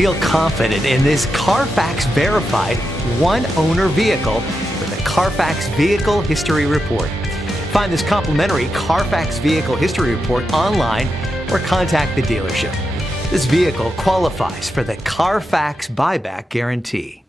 Feel confident in this Carfax verified one-owner vehicle with a Carfax Vehicle History Report. Find this complimentary Carfax Vehicle History Report online or contact the dealership. This vehicle qualifies for the Carfax Buyback Guarantee.